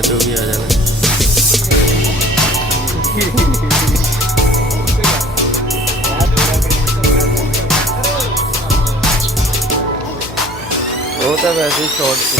तो भी आ जाना। वो तो वैसे ही शॉर्ट थी।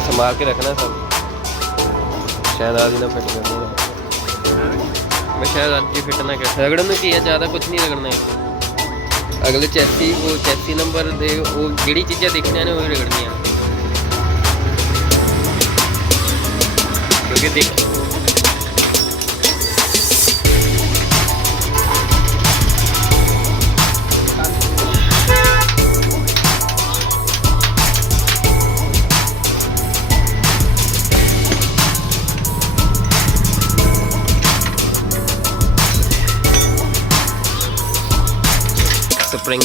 संभाल के रखना सब, शायद आज ही ना फिट करना। मैं शायद आज ही फिट ना कर, रगड़ने की है, ज़्यादा कुछ नहीं रगड़ना है। अगले चैसी वो चैसी नंबर दे, वो जिहड़ी चीज़ां देखने ने वही रगड़नी है, क्योंकि देख स्प्रिंग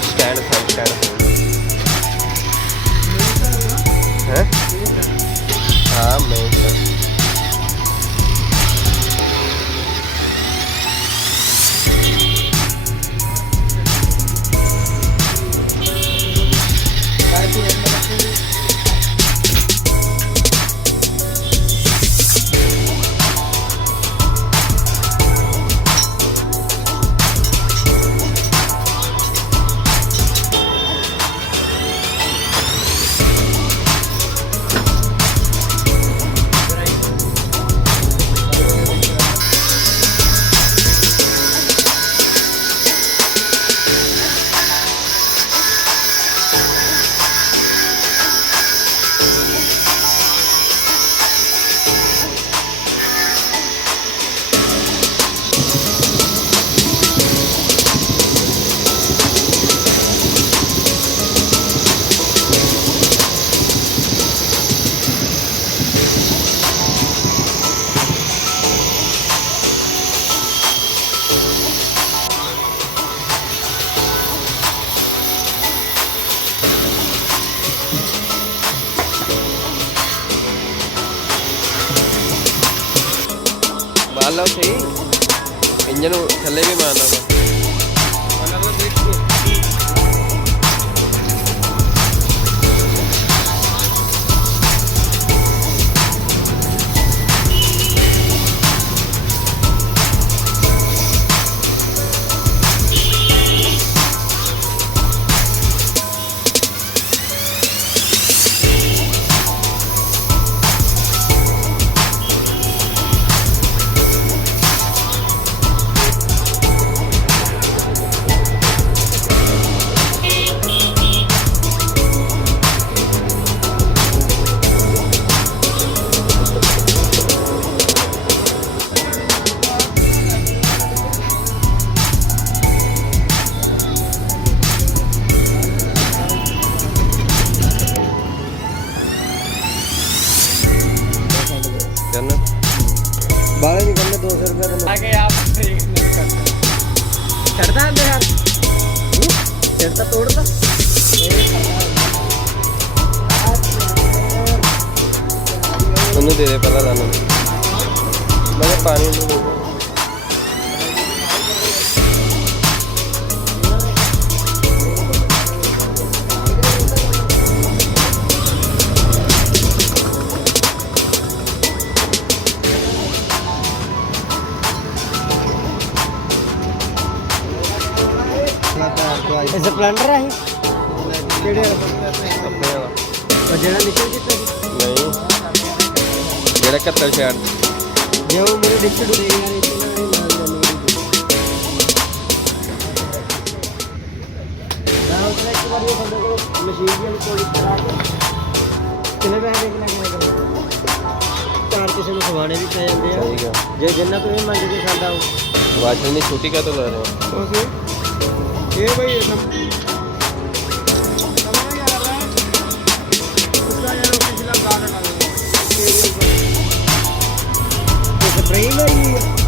स्टैंड है। हाँ मैं लो सही, इंजन थले भी मारना था। करना बाले नहीं करने 200 रुपये तो आगे आप चढ़ता है यार चढ़ता तोड़ता ਉਹਨੂੰ ਦੇ ਦੇ ਪਹਿਲਾਂ ਦਾਣਾ ਮੈਂ ਪਾਣੀ ਨੂੰ ਦੇ स्प्लेंडर है ਆਪਣੇ ਵਾਲਾ ਜਿਹੜਾ ਨਿਕਲ ਕੀਤਾ ਨਹੀਂ ਜਿਹੜਾ 71 ਛਾੜ ਜੇ ਉਹ ਮੇਰੇ ਡਿੱਕੀ ਡੁੱਲੇ ਯਾਰ ਇੱਥੇ ਨਾ ਮੈਂ ਉਤਰਾ ਇੱਕ ਵਾਰੀ ਉਹ ਬੰਦੇ ਕੋਲ ਮਸ਼ੀਨ ਦੀ ਪੋਲਿਸ਼ ਕਰਾ ਕੇ ਕਿੰਨੇ ਪੈਸੇ ਦੇ ਕੇ ਲੱਗਣੇ ਚਾਰ ਕਿਸੇ ਨੂੰ ਖਵਾਣੇ ਵੀ ਪੈ ਜਾਂਦੇ ਆ ਸਹੀ ਗਾ ਜੇ ਜਿੰਨਾ ਤੁਸੀਂ ਮੰਗ ਕੇ ਖਾਂਦਾ ਉਹ ਵਾਸ਼ਰ ਨਹੀਂ ਛੋਟੀ ਕਾ ਤੋਂ ਲੈ ਰਹੇ ਹੋ ਓਕੇ ਇਹ ਭਾਈ स्प्रे नहीं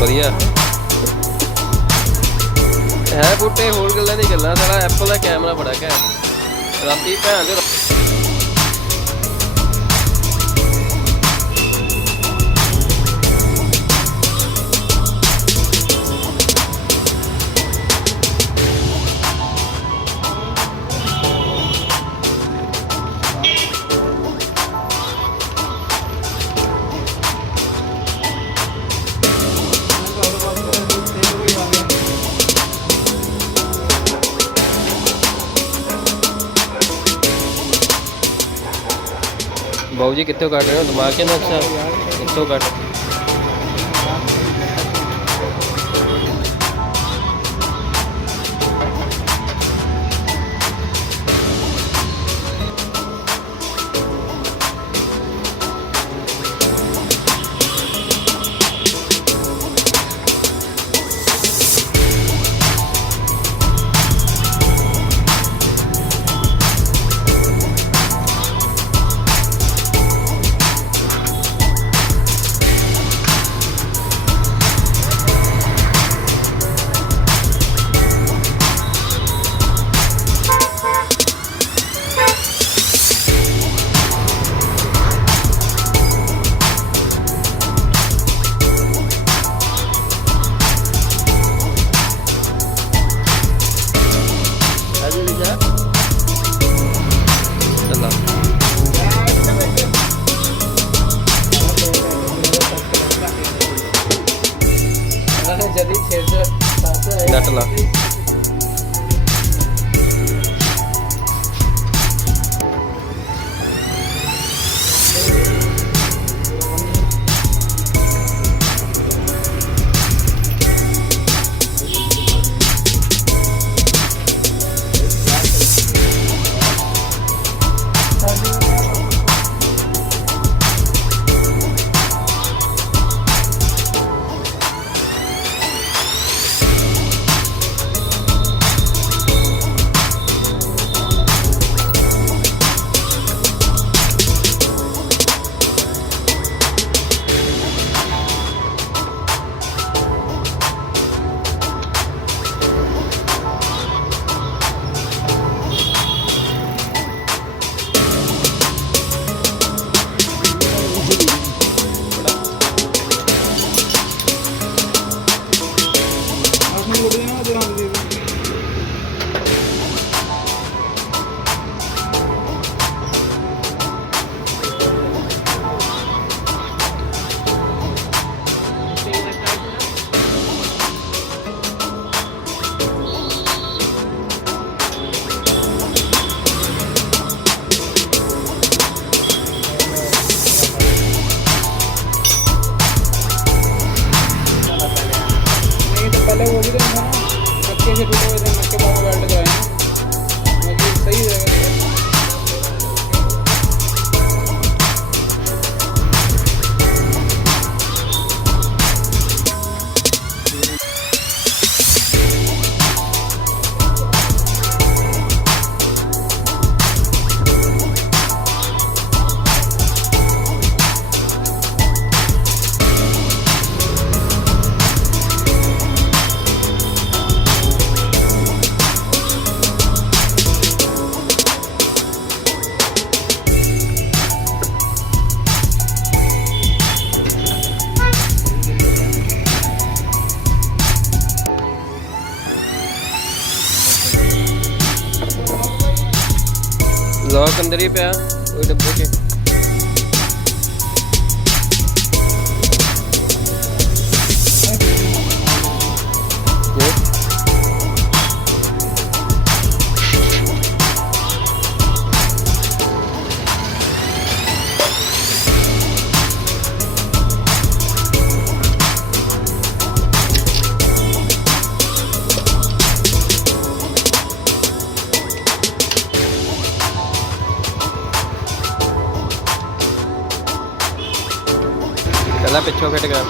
ਵਧੀਆ ਹੈ ਬੂਟੇ ਹੋਰ ਗੱਲਾਂ ਦੀ ਗੱਲਾਂ ਸਾਰਾ ਐਪਲ ਦਾ ਕੈਮਰਾ ਬੜਾ ਘੈਂਟ ਰਾਤੀ ਭੈਣ ਦੇ ਬਾਊ ਜੀ ਕਿੱਥੋਂ ਕੱਢ ਰਹੇ ਹੋ ਦਿਮਾਗ ਕੇ ਨੁਕਸਾ ਕਿੱਥੋਂ ਕੱਢ ਨਟ ਲਾ लॉक अंदर ही पिया वो डब्बे के। पहला पिछों फिट कर।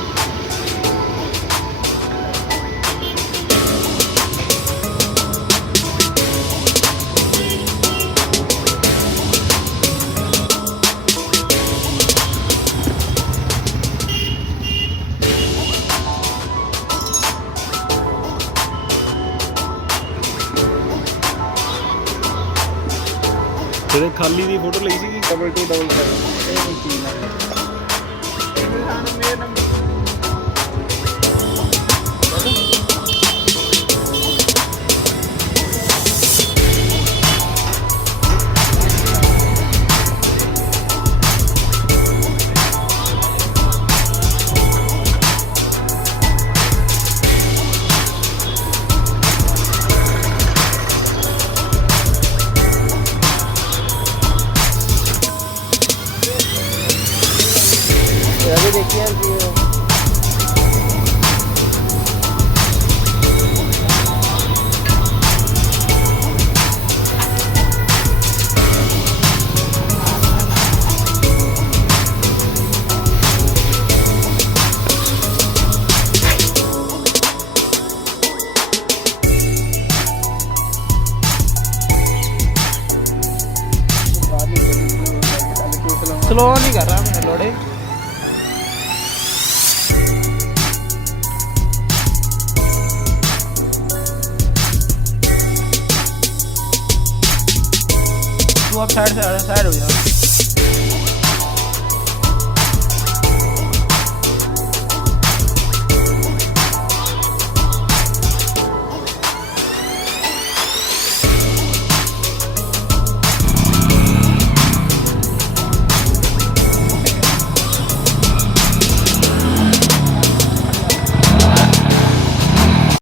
तेरे खाली दी फोटो ਲਈ ਸੀਗੀ डबल टू डबल कर। ਇਹ ਕੋਈ ਚੀਜ਼ ਨਾ अभी देखिए यार कि स्लो नहीं कर रहा मैं लोड़े तू अब साइड हो जा।